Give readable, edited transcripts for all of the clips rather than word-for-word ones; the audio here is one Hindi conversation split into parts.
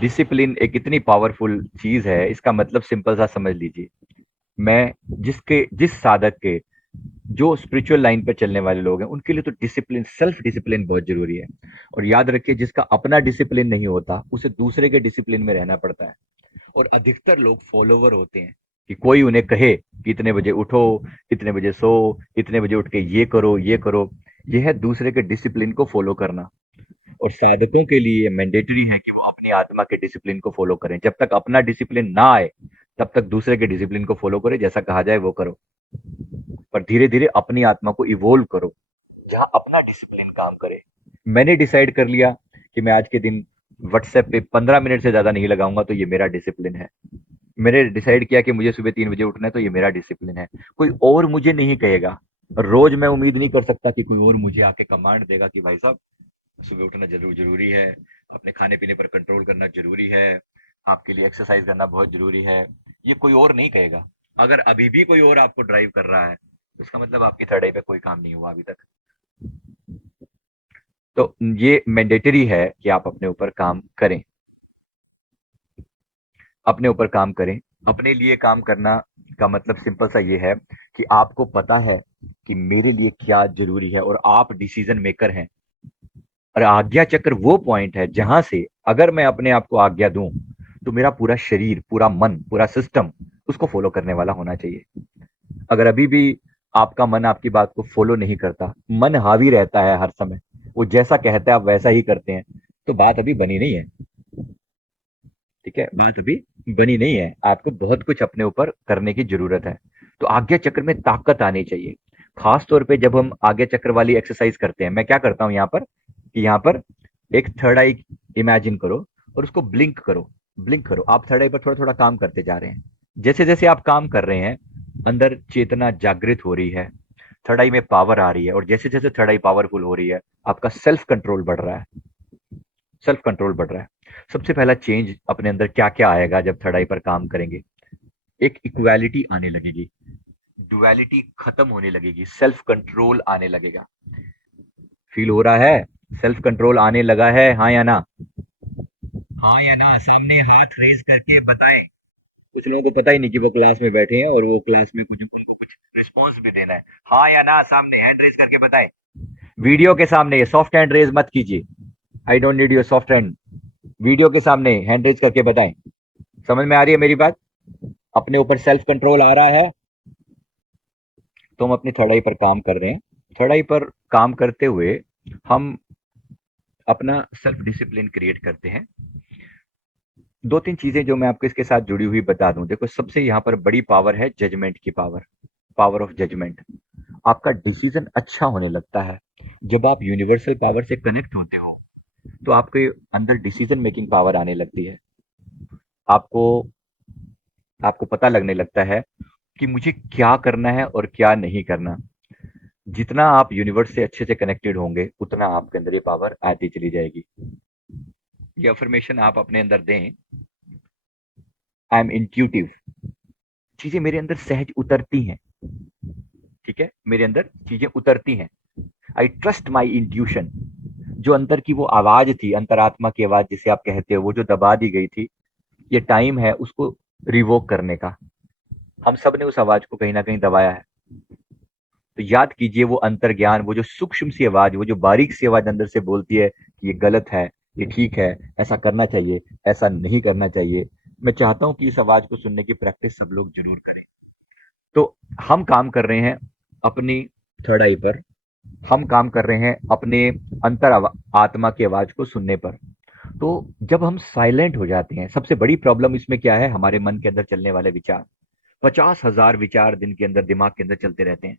डिसिप्लिन एक इतनी पावरफुल चीज है, इसका मतलब सिंपल सा समझ लीजिए। मैं जिस साधक के, जो स्पिरिचुअल लाइन पे चलने वाले लोग हैं, उनके लिए तो डिसिप्लिन, सेल्फ डिसिप्लिन बहुत जरूरी है। और याद रखिए, जिसका अपना डिसिप्लिन नहीं होता उसे दूसरे के डिसिप्लिन में रहना पड़ता है। और अधिकतर लोग फॉलोवर होते हैं, कि कोई उन्हें कहे कि इतने बजे उठो, इतने बजे सो, इतने बजे उठ के ये करो ये करो। यह है दूसरे के डिसिप्लिन को फॉलो करना। और साधकों के लिए मैंडेटरी है कि वो अपनी आत्मा के डिसिप्लिन को फॉलो करें। जब तक अपना डिसिप्लिन ना आए, तब तक दूसरे के डिसिप्लिन को फॉलो करें, जैसा कहा जाए वो करो। पर धीरे धीरे अपनी आत्मा को इवोल्व करो, जहां अपना डिसिप्लिन काम करे। मैंने डिसाइड कर लिया कि मैं आज के दिन व्हाट्सएप पे 15 मिनट से ज्यादा नहीं लगाऊंगा, तो ये मेरा डिसिप्लिन है। मैंने डिसाइड किया कि मुझे सुबह 3 बजे उठना है, तो ये मेरा डिसिप्लिन है। कोई और मुझे नहीं कहेगा। रोज मैं उम्मीद नहीं कर सकता कि कोई और मुझे आके कमांड देगा कि भाई साहब, सुबह उठना जरूरी है, अपने खाने पीने पर कंट्रोल करना जरूरी है, आपके लिए एक्सरसाइज करना बहुत जरूरी है। ये कोई और नहीं कहेगा। अगर अभी भी कोई और आपको ड्राइव कर रहा है, उसका मतलब आपकी थर्ड आई पे कोई काम नहीं हुआ अभी तक। तो ये मैंडेटरी है कि आप अपने ऊपर काम करें, अपने ऊपर काम करें। अपने लिए काम करना का मतलब सिंपल सा ये है कि आपको पता है कि मेरे लिए क्या जरूरी है, और आप डिसीजन मेकर हैं। और आज्ञा चक्र वो पॉइंट है जहां से अगर मैं अपने आप को आज्ञा दूं, तो मेरा पूरा शरीर, पूरा मन, पूरा सिस्टम उसको फॉलो करने वाला होना चाहिए। अगर अभी भी आपका मन आपकी बात को फॉलो नहीं करता, मन हावी रहता है हर समय, वो जैसा कहता है आप वैसा ही करते हैं, तो बात अभी बनी नहीं है। ठीक है, बात अभी बनी नहीं है। आपको बहुत कुछ अपने ऊपर करने की जरूरत है। तो आज्ञा चक्र में ताकत आनी चाहिए। खास तौर पे जब हम आज्ञा चक्र वाली एक्सरसाइज करते हैं, मैं क्या करता हूं यहाँ पर, कि यहाँ पर एक थर्ड आई इमेजिन करो, और उसको ब्लिंक करो। ब्लिंक करो, आप थर्ड आई पर थोड़ा थोड़ा काम करते जा रहे हैं। जैसे जैसे आप काम कर रहे हैं, अंदर चेतना जागृत हो रही है, थर्ड आई में पावर आ रही है। और जैसे जैसे थर्ड आई पावरफुल हो रही है, आपका सेल्फ कंट्रोल बढ़ रहा है। सेल्फ कंट्रोल बढ़ रहा है। सबसे पहला चेंज अपने अंदर क्या क्या आएगा जब थर्ड आई पर काम करेंगे? एक इक्वालिटी आने लगेगी, डुअलिटी खत्म होने लगेगी, सेल्फ कंट्रोल आने लगेगा। फील हो रहा है? सेल्फ कंट्रोल आने लगा है, हाँ या ना? हाँ या ना, सामने हाथ रेज करके बताएं। कुछ लोगों को पता ही नहीं कि वो क्लास में बैठे हैं, और वो क्लास में कुछ उनको कुछ रिस्पॉन्स भी देना है। हाँ या ना, सामने हैंड रेज करके बताएं। वीडियो के सामने सॉफ्ट हैंड रेज मत कीजिए। I don't need your soft hand. Video के सामने हैंड रेज करके बताएं। समझ में आ रही है मेरी बात? अपने ऊपर सेल्फ कंट्रोल आ रहा है, तो हम अपनी थर्ड आई पर काम कर रहे हैं। थर्ड आई पर काम करते हुए हम अपना सेल्फ डिसिप्लिन क्रिएट करते हैं। दो तीन चीजें जो मैं आपको इसके साथ जुड़ी हुई बता दूं। देखो, सबसे यहाँ पर बड़ी पावर है जजमेंट की पावर। Power of judgement. आपका डिसीजन अच्छा होने लगता है जब आप यूनिवर्सल पावर से कनेक्ट होते हो। तो आपके अंदर डिसीजन मेकिंग पावर आने लगती है। आपको आपको पता लगने लगता है कि मुझे क्या करना है और क्या नहीं करना। जितना आप यूनिवर्स से अच्छे से कनेक्टेड होंगे, उतना आपके अंदर ये पावर आती चली जाएगी। ये अफर्मेशन आप अपने अंदर दें। I am intuitive. चीजें मेरे अंदर सहज उतरती हैं। ठीक है, मेरे अंदर चीजें उतरती हैं। आई ट्रस्ट माई इंट्यूशन। जो अंतर की वो आवाज थी, अंतरात्मा की आवाज जिसे आप कहते हो, वो जो दबा दी गई थी, ये टाइम है उसको रिवोक करने का। हम सब ने उस आवाज को कहीं ना कहीं दबाया है। तो याद कीजिए, वो अंतर ज्ञान, वो जो सूक्ष्म सी आवाज, वो जो बारीक सी आवाज अंदर से बोलती है कि ये गलत है, ये ठीक है, ऐसा करना चाहिए, ऐसा नहीं करना चाहिए। मैं चाहता हूं कि इस आवाज को सुनने की प्रैक्टिस सब लोग जरूर करें। तो हम काम कर रहे हैं अपनी थर्ड आई पर। हम काम कर रहे हैं अपने आत्मा की आवाज को सुनने पर। तो जब हम साइलेंट हो जाते हैं, सबसे बड़ी प्रॉब्लम इसमें क्या है? हमारे मन के अंदर चलने वाले विचार। 50,000 विचार दिन के अंदर दिमाग के अंदर चलते रहते हैं।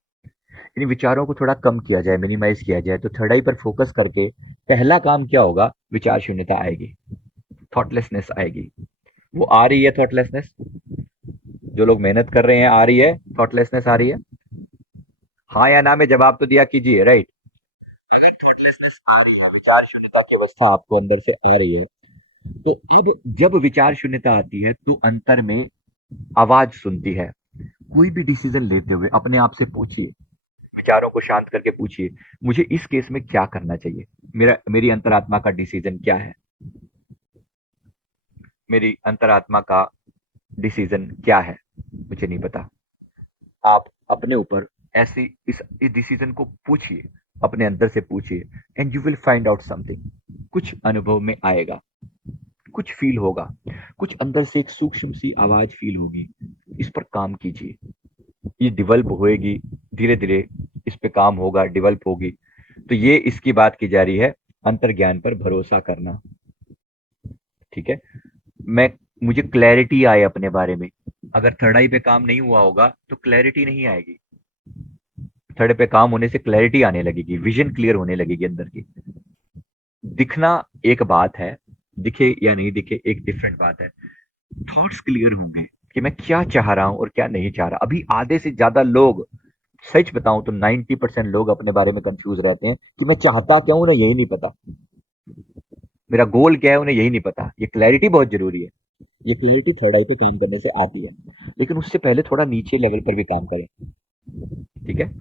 इन विचारों को थोड़ा कम किया जाए, मिनिमाइज किया जाए, तो थर्ड आई पर फोकस करके पहला काम क्या होगा? विचार शून्यता आएगी, थॉटलेसनेस आएगी। वो आ रही है थॉटलेसनेस। जो लोग मेहनत कर रहे हैं, आ रही है थॉटलेसनेस, आ रही है? हाँ या ना में जवाब तो दिया कीजिए, राइट? थॉटलेसनेस आ रही है, विचार शून्यता की अवस्था आपको अंदर से आ रही है। तो अब जब विचार शून्यता आती है, तो अंतर में आवाज सुनती है। कोई भी डिसीजन लेते हुए अपने आप से पूछिए, विचारों को शांत करके पूछिए, मुझे इस केस में क्या करना चाहिए? मेरी अंतरात्मा का डिसीजन क्या है? मेरी अंतरात्मा का डिसीजन क्या है, मुझे नहीं पता। आप अपने ऊपर ऐसी इस डिसीजन को पूछिए, अपने अंदर से पूछिए, and you will find out something. कुछ अनुभव में आएगा, कुछ फील होगा, कुछ अंदर से एक सूक्ष्म सी आवाज फील होगी। इस पर काम कीजिए, ये डेवलप होएगी धीरे धीरे, इस पे काम होगा, डेवलप होगी। तो ये इसकी बात की जा रही है, अंतर्ज्ञान पर भरोसा करना। ठीक है। मैं मुझे क्लैरिटी आए अपने बारे में। अगर थर्ड आई पे काम नहीं हुआ होगा तो क्लैरिटी नहीं आएगी। थर्ड पे काम होने से क्लैरिटी आने लगेगी, विजन क्लियर होने लगेगी अंदर की। दिखना एक बात है, दिखे या नहीं दिखे एक डिफरेंट बात है। थॉट्स क्लियर होंगे कि मैं क्या चाह रहा हूं और क्या नहीं चाह रहा। अभी आधे से ज्यादा लोग, सच बताऊं तो 90% लोग अपने बारे में कंफ्यूज रहते हैं कि मैं चाहता क्या हूं, उन्हें यही नहीं पता। मेरा गोल क्या है, उन्हें यही नहीं पता। ये क्लैरिटी बहुत जरूरी है। ये क्लैरिटी थर्ड आई पे काम करने से आती है, लेकिन उससे पहले थोड़ा नीचे लेवल पर भी काम करें। ठीक है।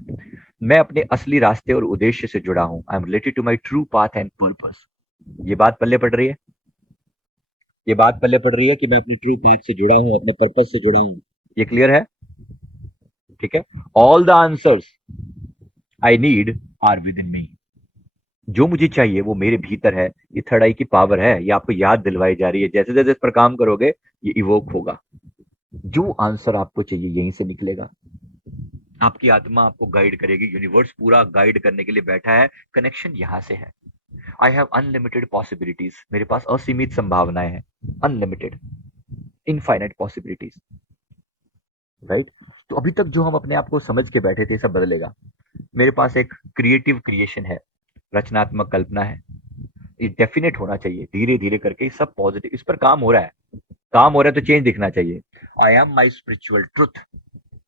मैं अपने असली रास्ते और उद्देश्य से जुड़ा हूं। I am related to my true path and purpose. ये बात पल्ले पड़ रही है। ये बात पल्ले पड़ रही है कि मैं अपनी ट्रू पाथ से जुड़ा हूं, अपने पर्पस से जुड़ा हूं। ये क्लियर है। ठीक है। All the answers I need are within me. जो मुझे चाहिए वो मेरे भीतर है। ये थर्ड आई की पावर है, ये आपको याद दिलवाई जा रही है। जैसे जैसे इस पर काम करोगे ये इवोक होगा। जो आंसर आपको चाहिए यहीं से निकलेगा। आपकी आत्मा आपको गाइड करेगी, यूनिवर्स पूरा गाइड करने के लिए बैठा है। कनेक्शन यहां से है। I have unlimited possibilities. मेरे पास असीमित संभावनाएं हैं। Unlimited, infinite possibilities. राइट। तो अभी तक जो हम अपने आप को समझ के बैठे थे सब बदलेगा। मेरे पास एक क्रिएटिव क्रिएशन है, रचनात्मक कल्पना है। ये डेफिनेट होना चाहिए। धीरे धीरे करके सब पॉजिटिव, इस पर काम हो रहा है। काम हो रहा है तो चेंज दिखना चाहिए। I am my spiritual truth.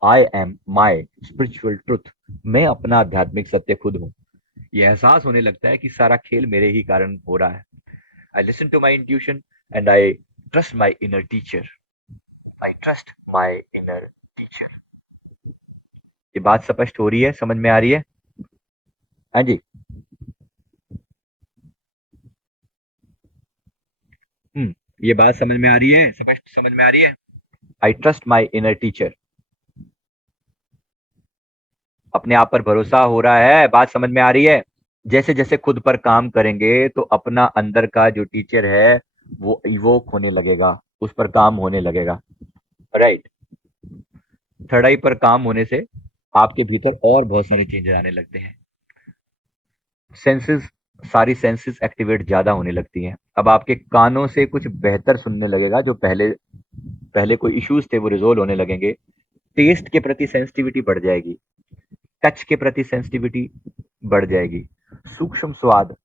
I am my spiritual truth. मैं अपना आध्यात्मिक सत्य खुद हूं। ये एहसास होने लगता है कि सारा खेल मेरे ही कारण हो रहा है। I listen to my intuition and I trust my inner teacher. I trust my inner teacher. ये बात स्पष्ट हो रही है, समझ में आ रही है? हाँ जी। ये बात समझ में आ रही है, स्पष्ट समझ में आ रही है। आई ट्रस्ट माई इनर टीचर। अपने आप पर भरोसा हो रहा है, बात समझ में आ रही है। जैसे जैसे खुद पर काम करेंगे तो अपना अंदर का जो टीचर है वो इवोक होने लगेगा, उस पर काम होने लगेगा। राइट। थर्ड आई पर काम होने से आपके भीतर और बहुत सारे चेंजेस आने लगते हैं। सेंसेस, सारी सेंसेस एक्टिवेट ज्यादा होने लगती हैं। अब आपके कानों से कुछ बेहतर सुनने लगेगा। जो पहले पहले कोई इश्यूज थे वो रिजोल्व होने लगेंगे। टेस्ट के प्रति सेंसिटिविटी बढ़ जाएगी। टच के प्रति सेंसिटिविटी बढ़ जाएगी। सूक्ष्म स्वाद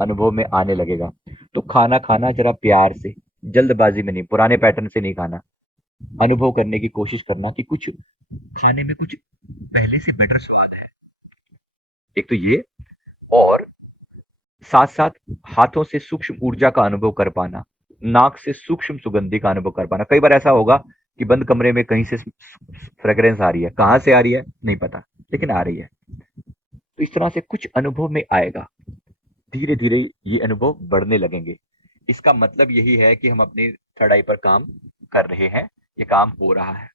अनुभव में आने लगेगा। तो खाना खाना जरा प्यार से, जल्दबाजी में नहीं, पुराने पैटर्न से नहीं खाना। अनुभव करने की कोशिश करना कि कुछ खाने में कुछ पहले से बेटर स्वाद है। एक तो ये, और साथ साथ हाथों से सूक्ष्म ऊर्जा का अनुभव कर पाना, नाक से सूक्ष्म सुगंधि का अनुभव कर पाना। कई बार ऐसा होगा कि बंद कमरे में कहीं से फ्रेग्रेंस आ रही है, कहां से आ रही है नहीं पता, लेकिन आ रही है। तो इस तरह से कुछ अनुभव में आएगा। धीरे धीरे ये अनुभव बढ़ने लगेंगे। इसका मतलब यही है कि हम अपनी थर्ड आई पर काम कर रहे हैं, ये काम हो रहा है।